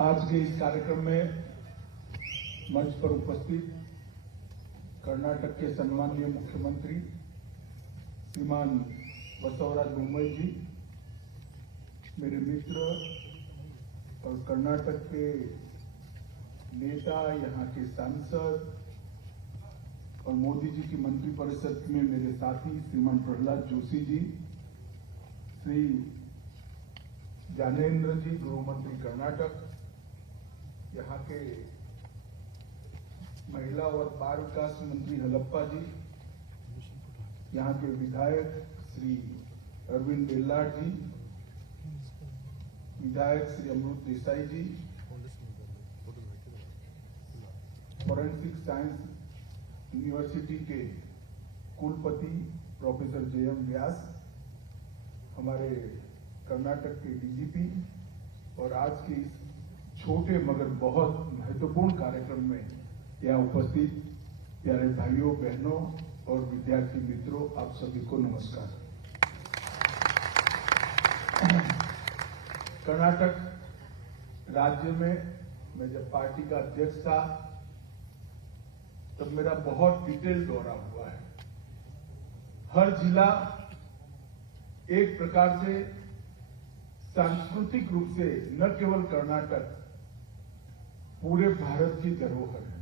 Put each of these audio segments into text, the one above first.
आज के इस कार्यक्रम में मंच पर उपस्थित कर्नाटक के सम्माननीय मुख्यमंत्री श्रीमान बसवराज बोम्मई जी, मेरे मित्र और कर्नाटक के नेता, यहाँ के सांसद और मोदी जी की मंत्रिपरिषद में मेरे साथी श्रीमान प्रहलाद जोशी जी, श्री ज्ञानेन्द्र जी, गृह मंत्री कर्नाटक, यहाँ के महिला और बाल विकास मंत्री हलप्पा जी, यहाँ के विधायक श्री अरविंद बेल्लाड जी, विधायक श्री अमृत देसाई जी, फॉरेंसिक साइंस यूनिवर्सिटी के कुलपति प्रोफेसर जे.एम. व्यास, हमारे कर्नाटक के डीजीपी और आज के इस छोटे मगर बहुत महत्वपूर्ण कार्यक्रम में यहाँ उपस्थित प्यारे भाइयों बहनों और विद्यार्थी मित्रों, आप सभी को नमस्कार। कर्नाटक राज्य में मैं जब पार्टी का अध्यक्ष था तब मेरा बहुत डिटेल दौरा हुआ है। हर जिला एक प्रकार से सांस्कृतिक रूप से न केवल कर्नाटक, पूरे भारत की धरोहर है।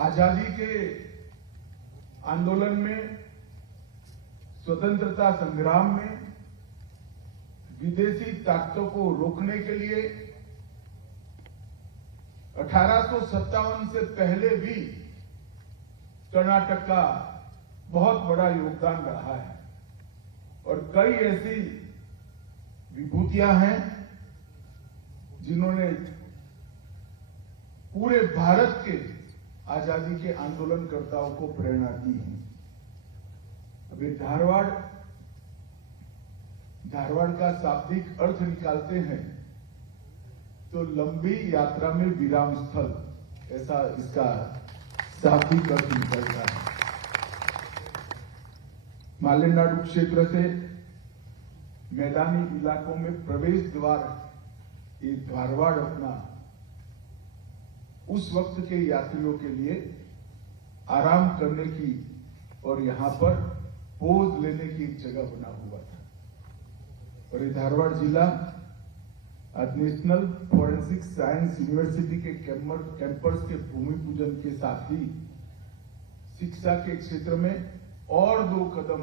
आजादी के आंदोलन में, स्वतंत्रता संग्राम में विदेशी ताकतों को रोकने के लिए 1857 से पहले भी कर्नाटक का बहुत बड़ा योगदान रहा है और कई ऐसी विभूतियां हैं जिन्होंने पूरे भारत के आजादी के आंदोलनकर्ताओं को प्रेरणा दी है। अभी धारवाड़ का शाब्दिक अर्थ निकालते हैं तो लंबी यात्रा में विराम स्थल, ऐसा इसका शाब्दिक अर्थ निकलता है। मालेनाडु क्षेत्र से मैदानी इलाकों में प्रवेश द्वार ये धारवाड़ अपना उस वक्त के यात्रियों के लिए आराम करने की और यहां पर पोज लेने की एक जगह बना हुआ था। और ये धारवाड़ जिला आज नेशनल फॉरेंसिक साइंस यूनिवर्सिटी के कैंपस के भूमि पूजन के साथ ही शिक्षा के क्षेत्र में और 2 कदम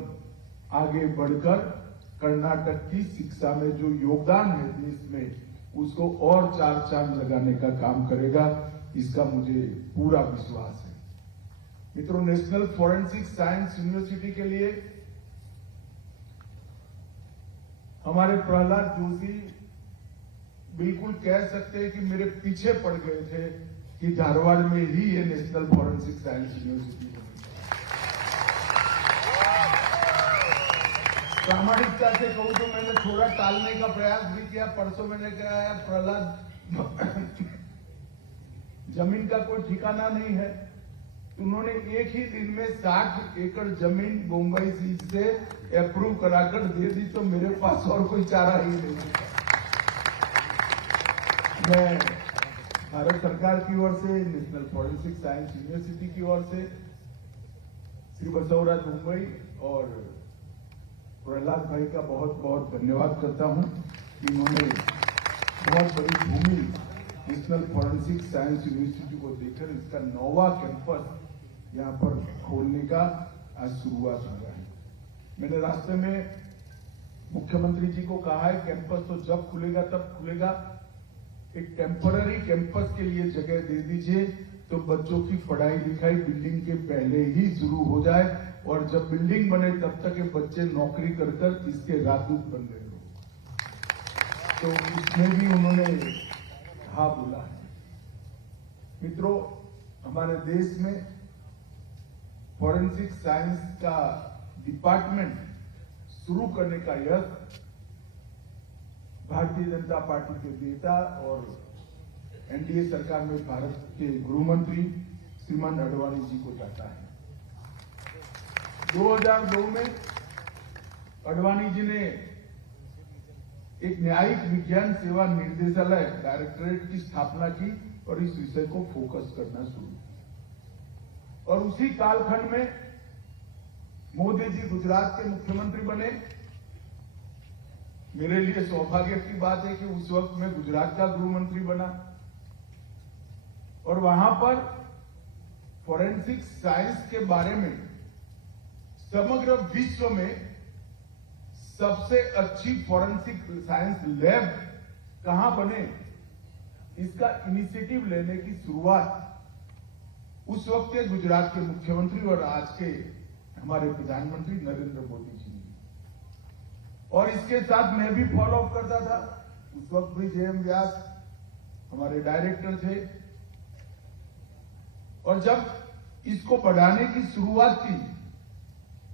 आगे बढ़कर कर्नाटक की शिक्षा में जो योगदान है देश में, उसको और 4 चांद लगाने का काम करेगा, इसका मुझे पूरा विश्वास है। मित्रों, नेशनल फॉरेंसिक साइंस यूनिवर्सिटी के लिए हमारे प्रहलाद जोशी बिल्कुल कह सकते हैं कि मेरे पीछे पड़ गए थे कि धारवाड़ में ही ये नेशनल फॉरेंसिक साइंस यूनिवर्सिटी बनी। प्रामाणिकता से कहूं तो मैंने थोड़ा टालने का प्रयास भी किया। परसों मैंने कहा है प्रहलाद, जमीन का कोई ठिकाना नहीं है। उन्होंने एक ही दिन में 60 एकड़ जमीन मुंबई सीट से अप्रूव कराकर दे दी, तो मेरे पास और कोई चारा ही नहीं है। मैं भारत सरकार की ओर से, नेशनल फॉरेंसिक साइंस यूनिवर्सिटी की ओर से श्री बसवराज बोम्मई और प्रहलाद भाई का बहुत बहुत धन्यवाद करता हूं कि उन्होंने बहुत बड़ी भूमि नेशनल फॉरेंसिक साइंस यूनिवर्सिटी को देकर इसका 9वां कैंपस यहां पर खोलने का आज शुरुआत हुआ है। मैंने रास्ते में मुख्यमंत्री जी को कहा है कैंपस तो जब खुलेगा तब खुलेगा, एक टेम्पररी कैंपस के लिए जगह दे दीजिए तो बच्चों की पढ़ाई लिखाई बिल्डिंग के पहले ही शुरू हो जाए और जब बिल्डिंग बने तब तक ये बच्चे नौकरी कर कर इसके राजदूत बन गए हो। तो इसमें भी उन्होंने हाँ बोला है। मित्रों, हमारे देश में फॉरेंसिक साइंस का डिपार्टमेंट शुरू करने का यश भारतीय जनता पार्टी के नेता और एनडीए सरकार में भारत के गृह मंत्री श्रीमान अडवाणी जी को जाता है। 2002 में अडवाणी जी ने एक न्यायिक विज्ञान सेवा निर्देशालय डायरेक्टरेट की स्थापना की और इस विषय को फोकस करना शुरू किया। और उसी कालखंड में मोदी जी गुजरात के मुख्यमंत्री बने। मेरे लिए सौभाग्य की बात है कि उस वक्त मैं गुजरात का गृह मंत्री बना और वहां पर फॉरेंसिक साइंस के बारे में समग्र विश्व में सबसे अच्छी फॉरेंसिक साइंस लैब कहां बने, इसका इनिशिएटिव लेने की शुरुआत उस वक्त के गुजरात के मुख्यमंत्री और आज के हमारे प्रधानमंत्री नरेंद्र मोदी जी ने। और इसके साथ मैं भी फॉलो अप करता था। उस वक्त भी जेएम व्यास हमारे डायरेक्टर थे। और जब इसको बढ़ाने की शुरुआत की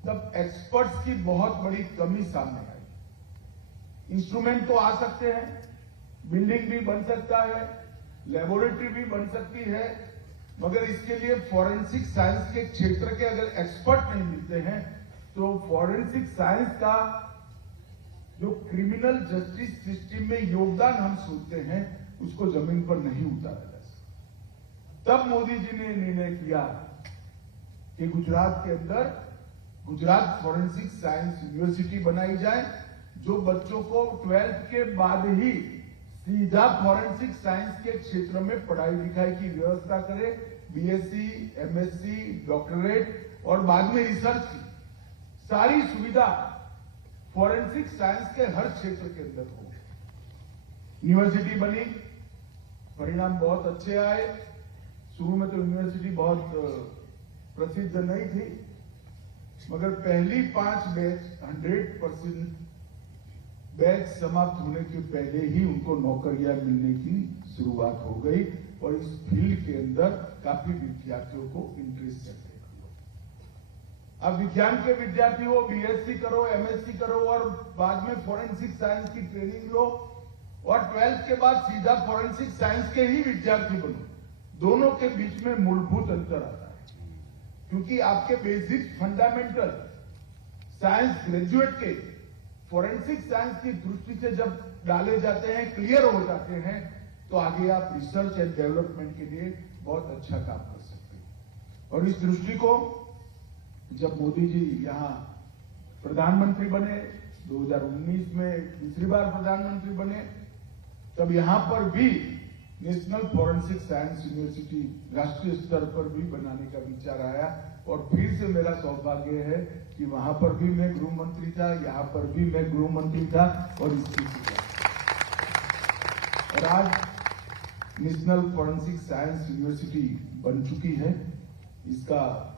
तब एक्सपर्ट्स की बहुत बड़ी कमी सामने आई। इंस्ट्रूमेंट तो आ सकते हैं, बिल्डिंग भी बन सकता है, लेबोरेटरी भी बन सकती है, मगर इसके लिए फॉरेंसिक साइंस के क्षेत्र के अगर एक्सपर्ट नहीं मिलते हैं तो फॉरेंसिक साइंस का जो क्रिमिनल जस्टिस सिस्टम में योगदान हम सोचते हैं उसको जमीन पर नहीं उतारा जा सकता। तब मोदी जी ने निर्णय किया कि गुजरात के अंदर गुजरात फॉरेंसिक साइंस यूनिवर्सिटी बनाई जाए, जो बच्चों को 12th के बाद ही सीधा फॉरेंसिक साइंस के क्षेत्र में पढ़ाई लिखाई की व्यवस्था करे, बीएससी, एमएससी, डॉक्टरेट और बाद में रिसर्च की सारी सुविधा फॉरेंसिक साइंस के हर क्षेत्र के अंदर हो। यूनिवर्सिटी बनी, परिणाम बहुत अच्छे आए। शुरू में तो यूनिवर्सिटी बहुत प्रसिद्ध नहीं थी, मगर पहली 5 बैच 100% बैच समाप्त होने के पहले ही उनको नौकरियां मिलने की शुरुआत हो गई और इस फील्ड के अंदर काफी विद्यार्थियों को इंटरेस्ट चल रहा। अब विज्ञान के विद्यार्थी हो, बीएससी करो, एमएससी करो और बाद में फॉरेंसिक साइंस की ट्रेनिंग लो और 12th के बाद सीधा फॉरेंसिक साइंस के ही विद्यार्थी बनो। दोनों के बीच में मूलभूत अंतर आता है, क्योंकि आपके बेसिक फंडामेंटल साइंस ग्रेजुएट के फॉरेंसिक साइंस की दृष्टि से जब डाले जाते हैं, क्लियर हो जाते हैं, तो आगे आप रिसर्च एंड डेवलपमेंट के लिए बहुत अच्छा काम कर सकते हैं। और इस दृष्टि को जब मोदी जी यहां प्रधानमंत्री बने, 2019 में तीसरी बार प्रधानमंत्री बने, तब यहां पर भी नेशनल फॉरेंसिक साइंस यूनिवर्सिटी राष्ट्रीय स्तर पर भी बनाने का विचार आया और फिर से मेरा सौभाग्य है कि वहां पर भी मैं गृह मंत्री था, यहां पर भी मैं गृह मंत्री था और इसकी और आज नेशनल फॉरेंसिक साइंस यूनिवर्सिटी बन चुकी है। इसका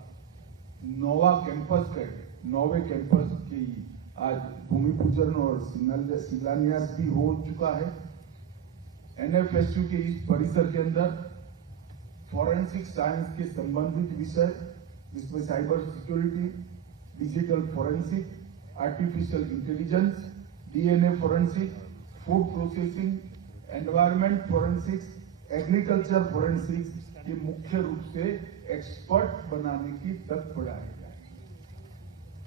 9वें कैंपस की आज भूमि पूजन और शिलान्यास भी हो चुका है। एनएफएसयू के इस परिसर के अंदर फॉरेंसिक साइंस के संबंधित विषय, जिसमें cyber security, digital forensic, artificial intelligence, DNA forensic, food processing, environment forensics, agriculture forensics ये मुख्य रूप से एक्सपर्ट बनाने की तक बढ़ाए जाए।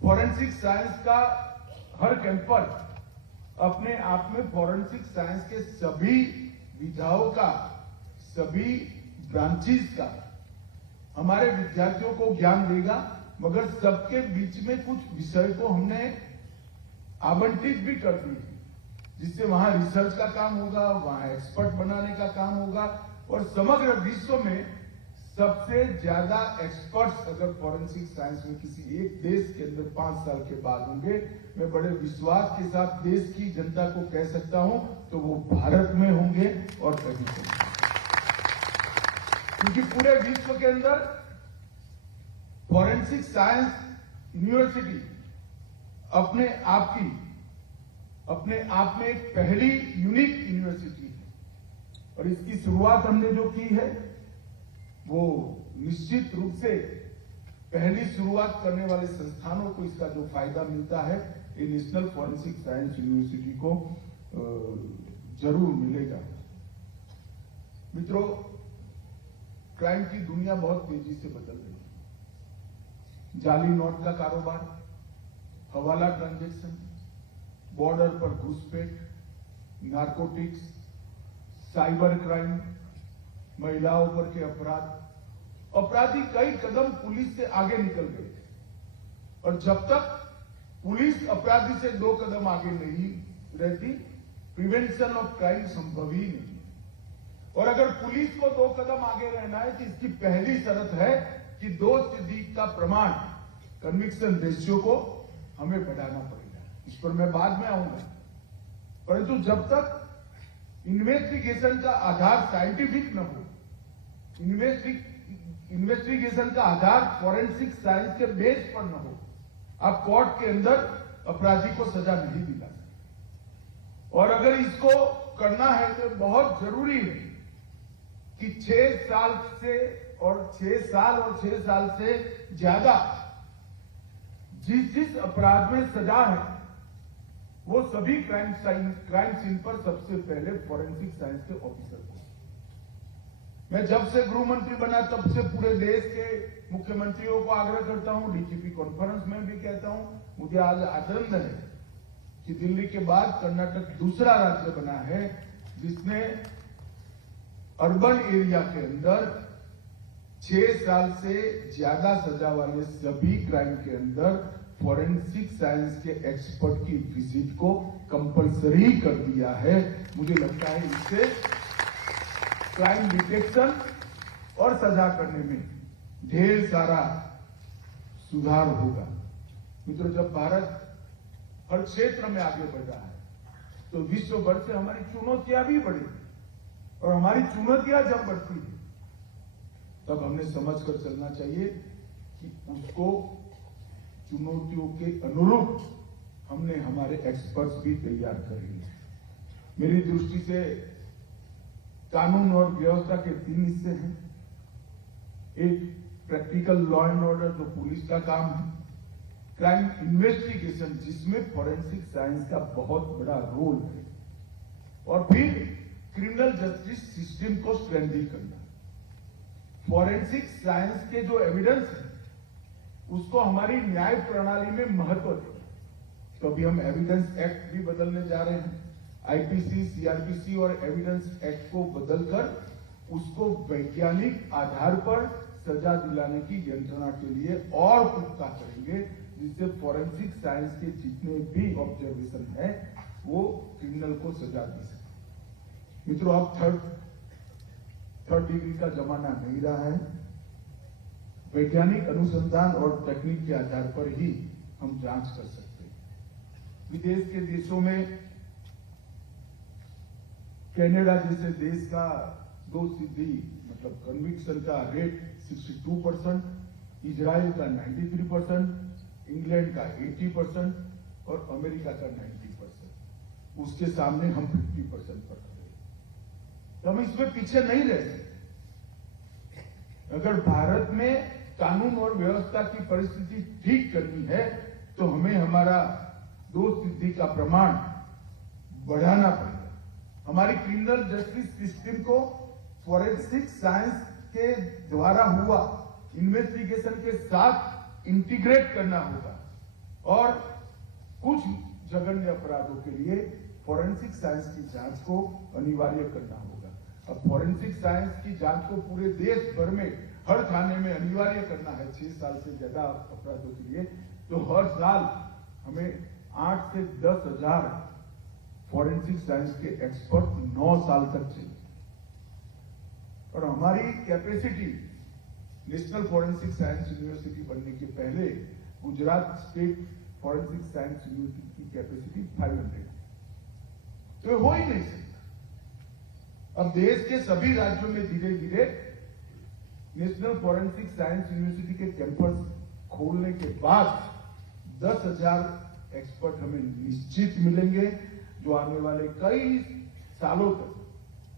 फॉरेंसिक साइंस का हर कैंपस अपने आप में फॉरेंसिक साइंस के सभी विधाओं का, सभी ब्रांचेस का हमारे विद्यार्थियों को ज्ञान देगा, मगर सबके बीच में कुछ विषय को हमने आवंटित भी कर दी, जिससे वहां रिसर्च का काम होगा, वहां एक्सपर्ट बनाने का काम होगा और समग्र विश्व में सबसे ज्यादा एक्सपर्ट्स अगर फॉरेंसिक साइंस में किसी एक देश के अंदर 5 साल के बाद होंगे, मैं बड़े विश्वास के साथ देश की जनता को कह सकता हूं, तो वो भारत में होंगे और कहीं नहीं। क्योंकि पूरे विश्व के अंदर फॉरेंसिक साइंस यूनिवर्सिटी अपने आप में एक पहली यूनिक यूनिवर्सिटी है और इसकी शुरुआत हमने जो की है वो निश्चित रूप से पहली शुरुआत करने वाले संस्थानों को इसका जो फायदा मिलता है, ये नेशनल फॉरेंसिक साइंस यूनिवर्सिटी को जरूर मिलेगा। मित्रों, क्राइम की दुनिया बहुत तेजी से बदल रही है। जाली नोट का कारोबार, हवाला ट्रांजैक्शन, बॉर्डर पर घुसपैठ, नारकोटिक्स, साइबर क्राइम, महिलाओं पर के अपराधी कई कदम पुलिस से आगे निकल गए और जब तक पुलिस अपराधी से 2 कदम आगे नहीं रहती, प्रिवेंशन ऑफ क्राइम संभव ही नहीं। और अगर पुलिस को 2 कदम आगे रहना है तो इसकी पहली शर्त है कि दोष सिद्दीक का प्रमाण, कन्विक्शन रेशियो को हमें बढ़ाना पड़ेगा। इस पर मैं बाद में आऊंगा, परंतु जब तक इन्वेस्टिगेशन का आधार साइंटिफिक न हो, इन्वेस्टिगेशन का आधार फॉरेंसिक साइंस के बेस पर न हो, आप कोर्ट के अंदर अपराधी को सजा नहीं दिला सकते। और अगर इसको करना है तो बहुत जरूरी है कि 6 साल और 6 साल से ज्यादा जिस अपराध में सजा है, वो सभी क्राइम सीन पर सबसे पहले फॉरेंसिक साइंस के ऑफिसर को। मैं जब से गृह मंत्री बना तब से पूरे देश के मुख्यमंत्रियों को आग्रह करता हूं, डीजीपी कॉन्फ्रेंस में भी कहता हूं, मुझे आज आनंद है कि दिल्ली के बाद कर्नाटक दूसरा राज्य बना है जिसने अर्बन एरिया के अंदर 6 साल से ज्यादा सजा वाले सभी क्राइम के अंदर फॉरेंसिक साइंस के एक्सपर्ट की विजिट को कंपलसरी कर दिया है। मुझे लगता है इससे क्राइम डिटेक्शन और सजा करने में ढेर सारा सुधार होगा। मित्रों, जब भारत हर क्षेत्र में आगे बढ़ रहा है तो विश्व भर से हमारी चुनौतियां भी बढ़ी, और हमारी चुनौतियां जब बढ़ती है तब हमने समझकर चलना चाहिए कि उसको चुनौतियों के अनुरूप हमने हमारे एक्सपर्ट्स भी तैयार कर लिए। मेरी दृष्टि से कानून और व्यवस्था के 3 हिस्से हैं। एक प्रैक्टिकल लॉ एंड ऑर्डर जो पुलिस का काम है, क्राइम इन्वेस्टिगेशन जिसमें फॉरेंसिक साइंस का बहुत बड़ा रोल है, और फिर क्रिमिनल जस्टिस सिस्टम को स्ट्रेंथन करना। फॉरेंसिक साइंस के जो एविडेंस है उसको हमारी न्याय प्रणाली में महत्व दें। तो अभी हम एविडेंस एक्ट भी बदलने जा रहे हैं। आईपीसी, सीआरपीसी और एविडेंस एक्ट को बदलकर उसको वैज्ञानिक आधार पर सजा दिलाने की यंत्रणा के लिए और पुख्ता करेंगे, जिससे फॉरेंसिक साइंस के जितने भी ऑब्जर्वेशन है वो क्रिमिनल को सजा दी सके। मित्रों, अब थर्ड डिग्री का जमाना नहीं रहा है। वैज्ञानिक अनुसंधान और तकनीक के आधार पर ही हम जांच कर सकते हैं। विदेश के देशों में कनाडा जैसे देश का दोष सिद्धि मतलब कन्विक्शन का रेट 62%, इजराइल का 93%, इंग्लैंड का 80% और अमेरिका का 90%। उसके सामने हम 50% पर खड़े हैं। तो हम इसमें पीछे नहीं रह सकते। अगर भारत में कानून और व्यवस्था की परिस्थिति ठीक करनी है तो हमें हमारा दोष सिद्धि का प्रमाण बढ़ाना पड़ेगा। हमारी क्रिमिनल जस्टिस सिस्टम को फॉरेंसिक साइंस के द्वारा हुआ इन्वेस्टिगेशन के साथ इंटीग्रेट करना होगा, और कुछ जघन्य अपराधों के लिए फॉरेंसिक साइंस की जांच को अनिवार्य करना होगा। अब फॉरेंसिक साइंस की जांच को पूरे देश भर में हर थाने में अनिवार्य करना है 6 साल से ज्यादा अपराधों के लिए, तो हर साल हमें 8 से 10 हजार फॉरेंसिक साइंस के एक्सपर्ट 9 साल तक चाहिए। और हमारी capacity national forensic science university बनने के पहले Gujarat state forensic science university की कैपेसिटी 500, तो ये हो ही नहीं सकता। अब देश के सभी राज्यों में धीरे धीरे नेशनल फॉरेंसिक साइंस यूनिवर्सिटी के कैंपस खोलने के बाद 10,000 एक्सपर्ट हमें निश्चित मिलेंगे, जो आने वाले कई सालों तक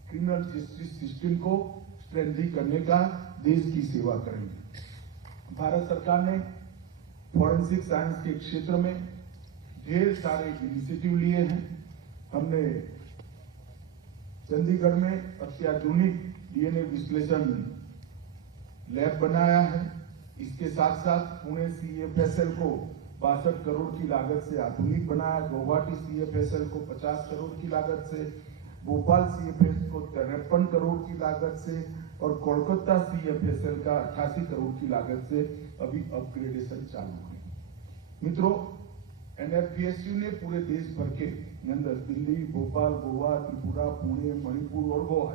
क्रिमिनल जस्टिस सिस्टम को स्ट्रेंथन करने का देश की सेवा करेंगे। भारत सरकार ने फॉरेंसिक साइंस के क्षेत्र में ढेर सारे इनिशिएटिव लिए हैं। हमने चंडीगढ़ में अत्याधुनिक डीएनए विश्लेषण लैब बनाया है। इसके साथ साथ पुणे CFSL को 62 करोड़ की लागत से आधुनिक बनाया। गुवाहाटी CFSL को 50 करोड़ की लागत से, भोपाल CFSL को 53 करोड़ की लागत से और कोलकाता CFSL का 88 करोड़ की लागत से अभी अपग्रेडेशन चालू है। मित्रों, NFPSU ने पूरे देश भर के अंदर दिल्ली, भोपाल, गोवा, त्रिपुरा, पुणे, मणिपुर और गोवा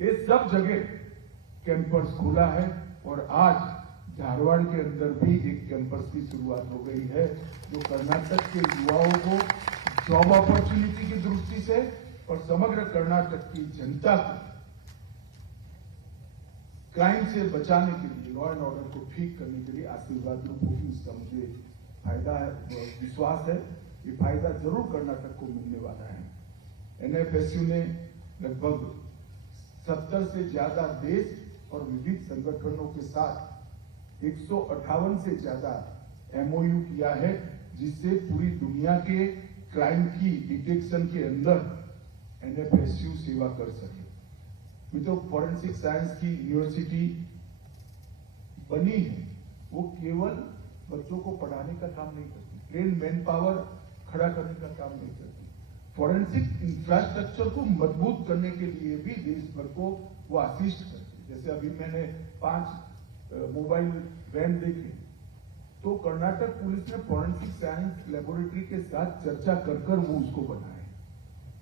ये सब जगह कैंपस खोला है और आज धारवाड़ के अंदर भी एक कैंपस की शुरुआत हो गई है, जो कर्नाटक के युवाओं को जॉब अपॉर्चुनिटी की दृष्टि से और समग्र कर्नाटक की जनता को क्राइम से बचाने के लिए, लॉ एंड ऑर्डर को ठीक करने के लिए आशीर्वाद रूप होगी। इसका मुझे फायदा है, विश्वास है, ये फायदा जरूर कर्नाटक को मिलने वाला है। NFSU ने लगभग 70 से ज्यादा देश और विविध संगठनों के साथ 158 से ज्यादा MOU किया है, जिससे पूरी दुनिया के क्राइम की डिटेक्शन के अंदर NFSU सेवा कर सके। मित्रों, फॉरेंसिक साइंस की यूनिवर्सिटी बनी है, वो केवल बच्चों को पढ़ाने का काम नहीं करती, ट्रेन मैन पावर खड़ा करने का काम नहीं करती, फॉरेंसिक इंफ्रास्ट्रक्चर को मजबूत करने के लिए भी देश भर को वो असिस्ट करती है। जैसे अभी मैंने 5 मोबाइल वैन देखे, तो कर्नाटक पुलिस ने फॉरेंसिक साइंस लेबोरेटरी के साथ चर्चा कर वो उसको बनाए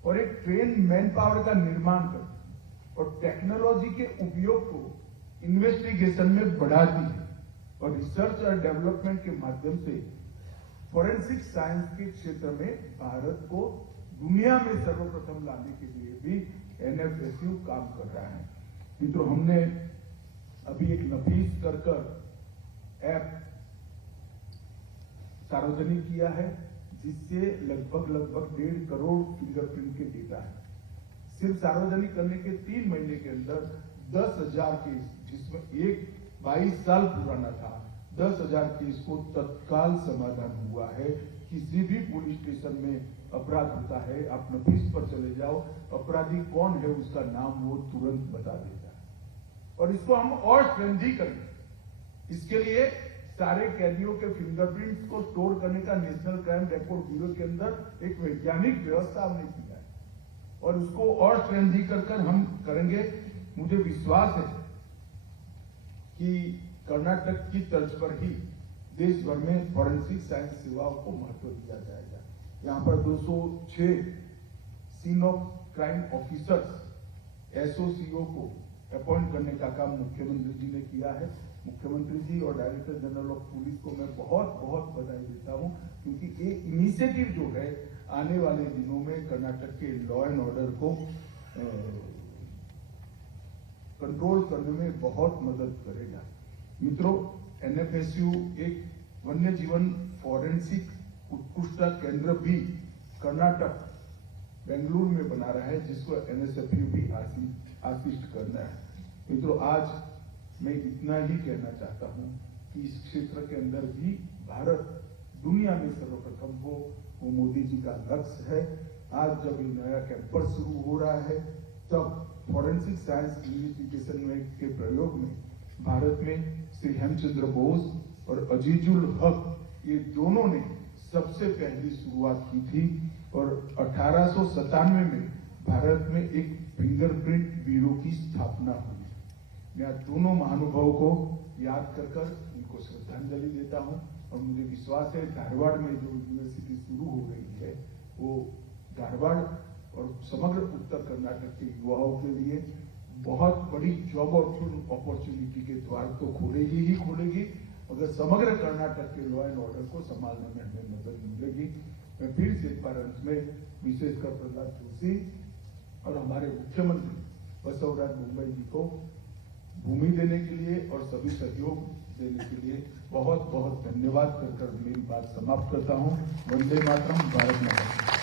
और एक ट्रेन मैन पावर का निर्माण करती और टेक्नोलॉजी के उपयोग को इन्वेस्टिगेशन में बढ़ाती है और रिसर्च और डेवलपमेंट के माध्यम से फॉरेंसिक साइंस के क्षेत्र में भारत को दुनिया में सर्वप्रथम लाने के लिए भी NFSU काम कर रहा है। मित्रों, हमने अभी एक नफीस कर ऐप सार्वजनिक किया है, जिससे लगभग 1.5 करोड़ फिंगरप्रिंट के डेटा है। सिर्फ सार्वजनिक करने के 3 महीने के अंदर 10,000 केस, जिसमें एक 22 साल पुराना था, 10,000 केस को तत्काल समाधान हुआ है। किसी भी पुलिस स्टेशन में अपराध होता है, आप नफीस पर चले जाओ, अपराधी कौन है उसका नाम वो तुरंत बता देता है। और इसको हम और स्ट्रेंथी करेंगे। इसके लिए सारे कैदियों के फिंगरप्रिंट्स को स्टोर करने का नेशनल क्राइम रिकॉर्ड ब्यूरो के अंदर एक वैज्ञानिक व्यवस्था हमने किया है और उसको और स्ट्रेंथी कर हम करेंगे। मुझे विश्वास है कि कर्नाटक की तर्ज पर ही देश भर में फॉरेंसिक साइंस सेवाओं को महत्व दिया जाएगा। यहाँ पर 206 scene of crime officers SOCO को अपॉइंट करने का काम मुख्यमंत्री जी ने किया है। मुख्यमंत्री जी और डायरेक्टर जनरल ऑफ पुलिस को मैं बहुत बहुत बधाई देता हूँ, क्योंकि ये इनिशिएटिव जो है आने वाले दिनों में कर्नाटक के लॉ एंड ऑर्डर को कंट्रोल करने में बहुत मदद करेगा। मित्रों, NFSU एक वन्य जीवन फॉरेंसिक उत्कृष्टता केंद्र भी कर्नाटक बेंगलुरु में बना रहा है, जिसको NSFU भी आसिस्ट करना है। मित्रों, आज मैं इतना ही कहना चाहता हूं कि इस क्षेत्र के अंदर भी भारत दुनिया में सर्वप्रथम हो, वो मोदी जी का लक्ष्य है। आज जब ये नया कैंपस शुरू हो रहा है, तब फॉरेंसिक साइंस इन्वेस्टिगेशन में के प्रयोग में भारत में श्री हेमचंद्र बोस और अजीजुल हक ये दोनों ने सबसे पहली शुरुआत की थी और 1897 में भारत में एक फिंगरप्रिंट ब्यूरो की स्थापना हुई। मैं आज दोनों महानुभावों को याद कर उनको श्रद्धांजलि देता हूं और मुझे विश्वास है धारवाड़ में जो यूनिवर्सिटी शुरू हो रही है, वो धारवाड़ और समग्र उत्तर कर्नाटक के युवाओं के लिए बहुत बड़ी जॉब अपॉर्चुनिटी के द्वार तो खोलेगी ही खोलेगी, मगर समग्र कर्नाटक के लॉ एंड ऑर्डर को संभालने में हमें मदद मिलेगी। मैं फिर से एक बार अंत में विशेषकर प्रहलाद जोशी और हमारे मुख्यमंत्री बसवराज बोम्मई जी को भूमि देने के लिए और सभी सहयोग देने के लिए बहुत बहुत धन्यवाद कर मेरी बात समाप्त करता हूं। वंदे मातरम, भारत माता।